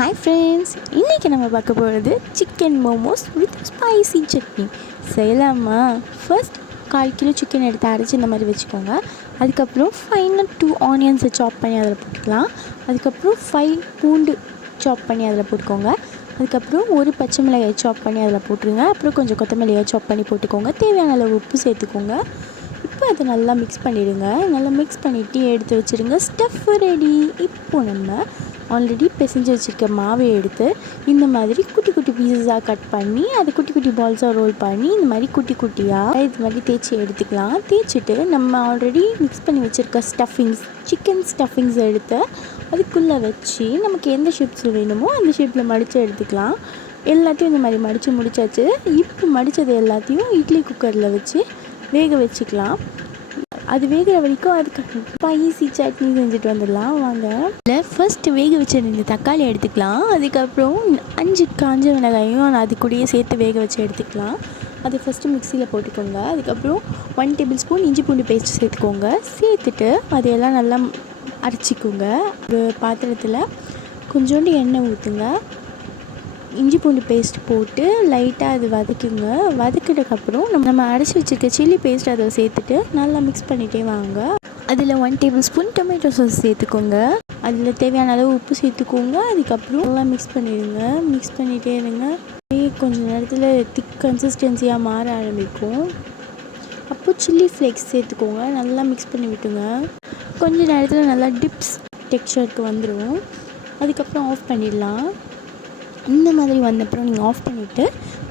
Hi friends, இன்றைக்கி நம்ம பார்க்க போகிறது chicken momos with spicy chutney செய்யலாமா? ஃபர்ஸ்ட் 1/4 கிலோ சிக்கன் எடுத்து அரைச்சி இந்த மாதிரி வச்சுக்கோங்க. அதுக்கப்புறம் ஃபைனாக 2 ஆனியன்ஸை சாப் பண்ணி அதில் போட்டுக்கலாம். அதுக்கப்புறம் 5 பூண்டு சாப் பண்ணி அதில் போட்டுக்கோங்க. அதுக்கப்புறம் ஒரு பச்சை மிளகாயை சாப் பண்ணி அதில் போட்டுருங்க. அப்புறம் கொஞ்சம் கொத்தமல்லியை சாப் பண்ணி போட்டுக்கோங்க. தேவையான அளவு உப்பு சேர்த்துக்கோங்க. இப்போ அதை நல்லா மிக்ஸ் பண்ணிவிடுங்க. நல்லா மிக்ஸ் பண்ணிவிட்டு எடுத்து வச்சுருங்க. Stuff ready. இப்போது நம்ம ஆல்ரெடி பிசைஞ்சு வச்சுருக்க மாவை எடுத்து இந்த மாதிரி குட்டி குட்டி பீசஸாக கட் பண்ணி அதை குட்டி குட்டி பால்ஸாக ரோல் பண்ணி இந்த மாதிரி குட்டி குட்டியாக இது மாதிரி தேய்ச்சி எடுத்துக்கலாம். தேய்ச்சிட்டு நம்ம ஆல்ரெடி மிக்ஸ் பண்ணி வச்சுருக்க சிக்கன் ஸ்டஃபிங்ஸ் எடுத்து அதுக்குள்ளே வச்சு நமக்கு எந்த ஷேப்ஸில் வேணுமோ அந்த ஷேப்பில் மடித்து எடுத்துக்கலாம். எல்லாத்தையும் இந்த மாதிரி மடித்து முடிச்சாச்சு. இப்போ மடித்தது எல்லாத்தையும் இட்லி குக்கரில் வச்சு வேக வச்சுக்கலாம். அது வேகிற வரைக்கும் அதுக்கு ஸ்பைசி சட்னி செஞ்சுட்டு வந்துடலாம் வாங்க. இல்லை, ஃபஸ்ட்டு வேக வச்ச 2 தக்காளி எடுத்துக்கலாம். அதுக்கப்புறம் 5 காஞ்ச மிளகாயும் அது கூடயே சேர்த்து வேக வச்சு எடுத்துக்கலாம். அது ஃபஸ்ட்டு மிக்சியில் போட்டுக்கோங்க. அதுக்கப்புறம் 1 டேபிள் ஸ்பூன் இஞ்சி பூண்டு பேஸ்ட் சேர்த்துக்கோங்க. சேர்த்துட்டு அதையெல்லாம் நல்லா அரைச்சிக்கோங்க. ஒரு பாத்திரத்தில் கொஞ்சோண்டு எண்ணெய் ஊற்றுங்க. இஞ்சி பூண்டு பேஸ்ட் போட்டு லைட்டாக அது வதக்குங்க. வதக்கினதுக்கப்புறம் நம்ம அரைச்சி வச்சுருக்க சில்லி பேஸ்ட் அதை சேர்த்துட்டு நல்லா மிக்ஸ் பண்ணிகிட்டே வாங்க. அதில் 1 டேபிள் ஸ்பூன் டொமேட்டோ சாஸ் சேர்த்துக்கோங்க. அதில் தேவையான அளவு உப்பு சேர்த்துக்கோங்க. அதுக்கப்புறம் நல்லா மிக்ஸ் பண்ணிடுங்க. மிக்ஸ் பண்ணிகிட்டே இருங்க. கொஞ்சம் நேரத்தில் திக் கன்சிஸ்டன்சியாக மாற ஆரம்பிக்கும். அப்போது சில்லி ஃப்ளேக்ஸ் சேர்த்துக்கோங்க. நல்லா மிக்ஸ் பண்ணி விட்டுங்க. கொஞ்சம் நேரத்தில் நல்லா டிப்ஸ் டெக்ஸ்சருக்கு வந்துடும். அதுக்கப்புறம் ஆஃப் பண்ணிடலாம். இந்த மாதிரி வந்தப்புறம் நீங்கள் ஆஃப் பண்ணிவிட்டு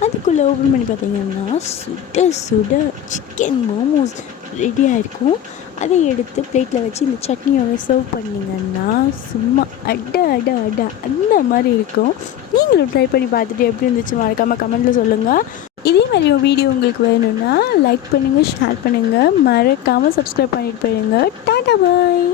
அதுக்குள்ளே ஓப்பன் பண்ணி பார்த்தீங்கன்னா சுட சுட சிக்கன் மோமோஸ் ரெடியாக இருக்கும். அதை எடுத்து பிளேட்டில் வச்சு இந்த சட்னியோட சர்வ் பண்ணிங்கன்னா சும்மா அட அட அட அந்த மாதிரி இருக்கும். நீங்களும் ட்ரை பண்ணி பார்த்துட்டு எப்படி இருந்துச்சு மறக்காமல் கமெண்ட்டில் சொல்லுங்கள். இதே மாதிரி ஒரு வீடியோ உங்களுக்கு வேணும்னா லைக் பண்ணுங்கள், ஷேர் பண்ணுங்கள், மறக்காமல் சப்ஸ்கிரைப் பண்ணிட்டு போயிடுங்க. டாடா பாய்.